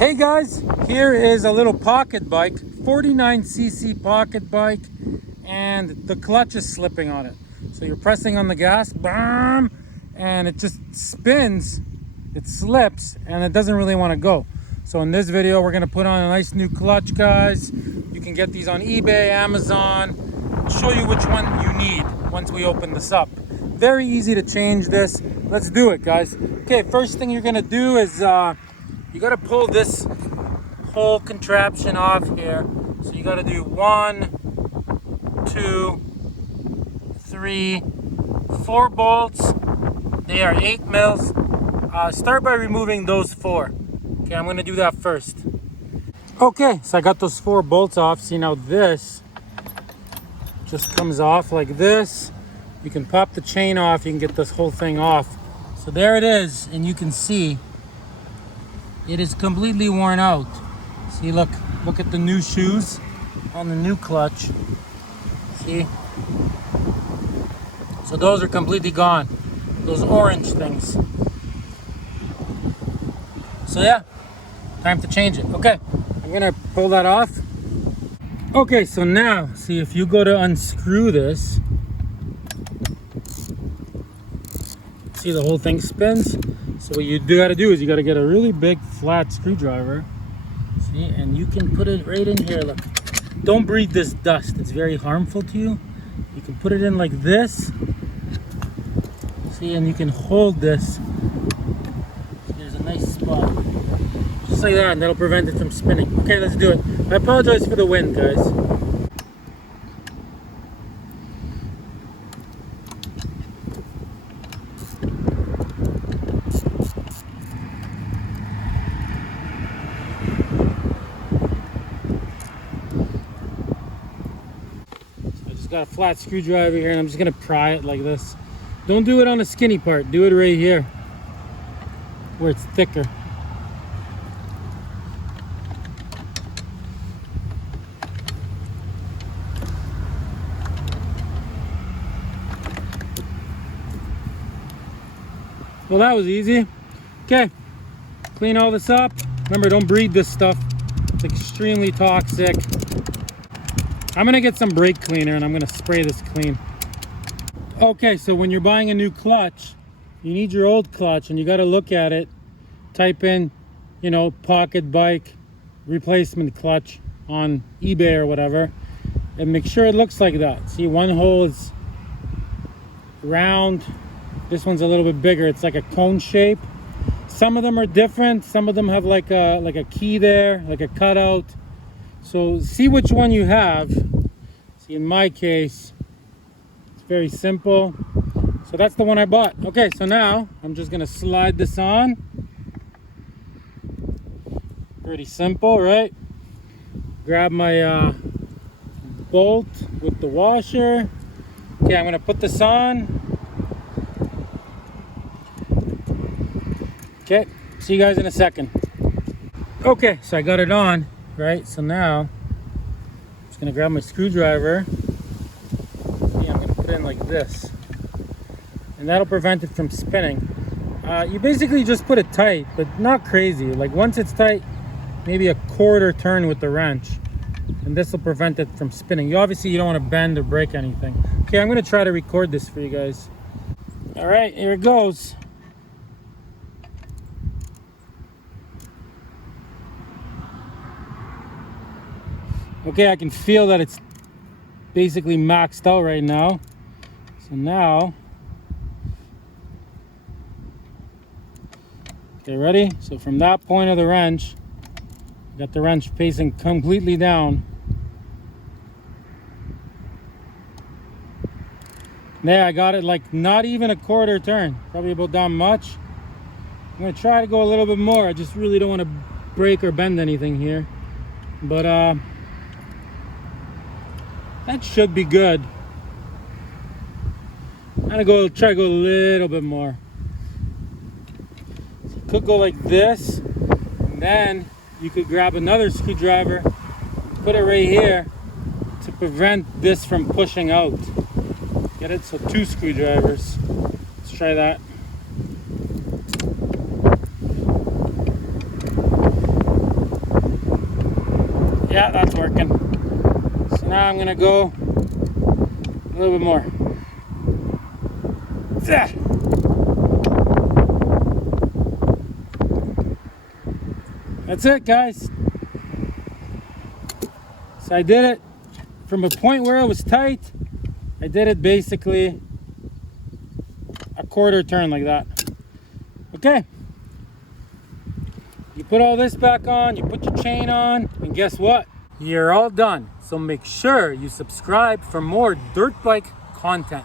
Hey guys, here is a little pocket bike, 49cc pocket bike, and the clutch is slipping on it. So you're pressing on the gas, boom, and it just spins, it slips, and it doesn't really want to go. So in this video, we're gonna put on a nice new clutch, guys. You can get these on eBay, Amazon. I'll show you which one you need once we open this up. Very easy to change this. Let's do it, guys. Okay, first thing you're gonna do is you gotta pull this whole contraption off here. So you gotta do 1, 2, 3, 4 bolts. They are 8 mils. Start by removing those 4. Okay, I'm gonna do that first. Okay, so I got those 4 bolts off. See, now this just comes off like this. You can pop the chain off, you can get this whole thing off. So there it is, and you can see it is completely worn out. See, look at the new shoes on the new clutch. See? So those are completely gone. Those orange things. So yeah, time to change it. Okay, I'm gonna pull that off. Okay, so now, see, if you go to unscrew this, see the whole thing spins. So what you gotta do is you gotta get a really big flat screwdriver. See, and you can put it right in here. Look, don't breathe this dust, it's very harmful to you. You can put it in like this. See, and you can hold this. See, there's a nice spot. Just like that, and that'll prevent it from spinning. Okay, let's do it. I apologize for the wind, guys. Got a flat screwdriver here, and I'm just gonna pry it like this. Don't do it on the skinny part, do it right here where it's thicker. Well, that was easy. Okay, clean all this up. Remember, don't breathe this stuff, it's extremely toxic. I'm gonna get some brake cleaner and I'm gonna spray this clean. Okay, so when you're buying a new clutch, you need your old clutch and you gotta look at it. Type in, pocket bike replacement clutch on eBay or whatever, and make sure it looks like that. See, one hole is round, this one's a little bit bigger. It's like a cone shape. Some of them are different. Some of them have like a key there, like a cutout. So see which one you have. See, in my case, it's very simple. So that's the one I bought. Okay, so now I'm just gonna slide this on. Pretty simple, right? Grab my bolt with the washer. Okay, I'm gonna put this on. Okay, see you guys in a second. Okay, so I got it on. Right, so now I'm just gonna grab my screwdriver. Yeah, I'm gonna put it in like this, and that'll prevent it from spinning. You basically just put it tight, but not crazy. Like once it's tight, maybe a quarter turn with the wrench, and this will prevent it from spinning. You don't want to bend or break anything. Okay, I'm gonna try to record this for you guys. All right, here it goes. Okay, I can feel that it's basically maxed out right now. So now, okay, ready? So from that point of the wrench, got the wrench facing completely down. There, I got it like not even a quarter turn, probably about that much. I'm gonna try to go a little bit more. I just really don't want to break or bend anything here, but that should be good. I'm gonna try to go a little bit more. So you could go like this, and then you could grab another screwdriver, put it right here to prevent this from pushing out. Get it? So 2 screwdrivers. Let's try that. Yeah, that's working. So now I'm gonna go a little bit more. Yeah. That's it, guys. So I did it from a point where it was tight. I did it basically a quarter turn like that. Okay. You put all this back on, you put your chain on, and guess what? You're all done. So make sure you subscribe for more dirt bike content.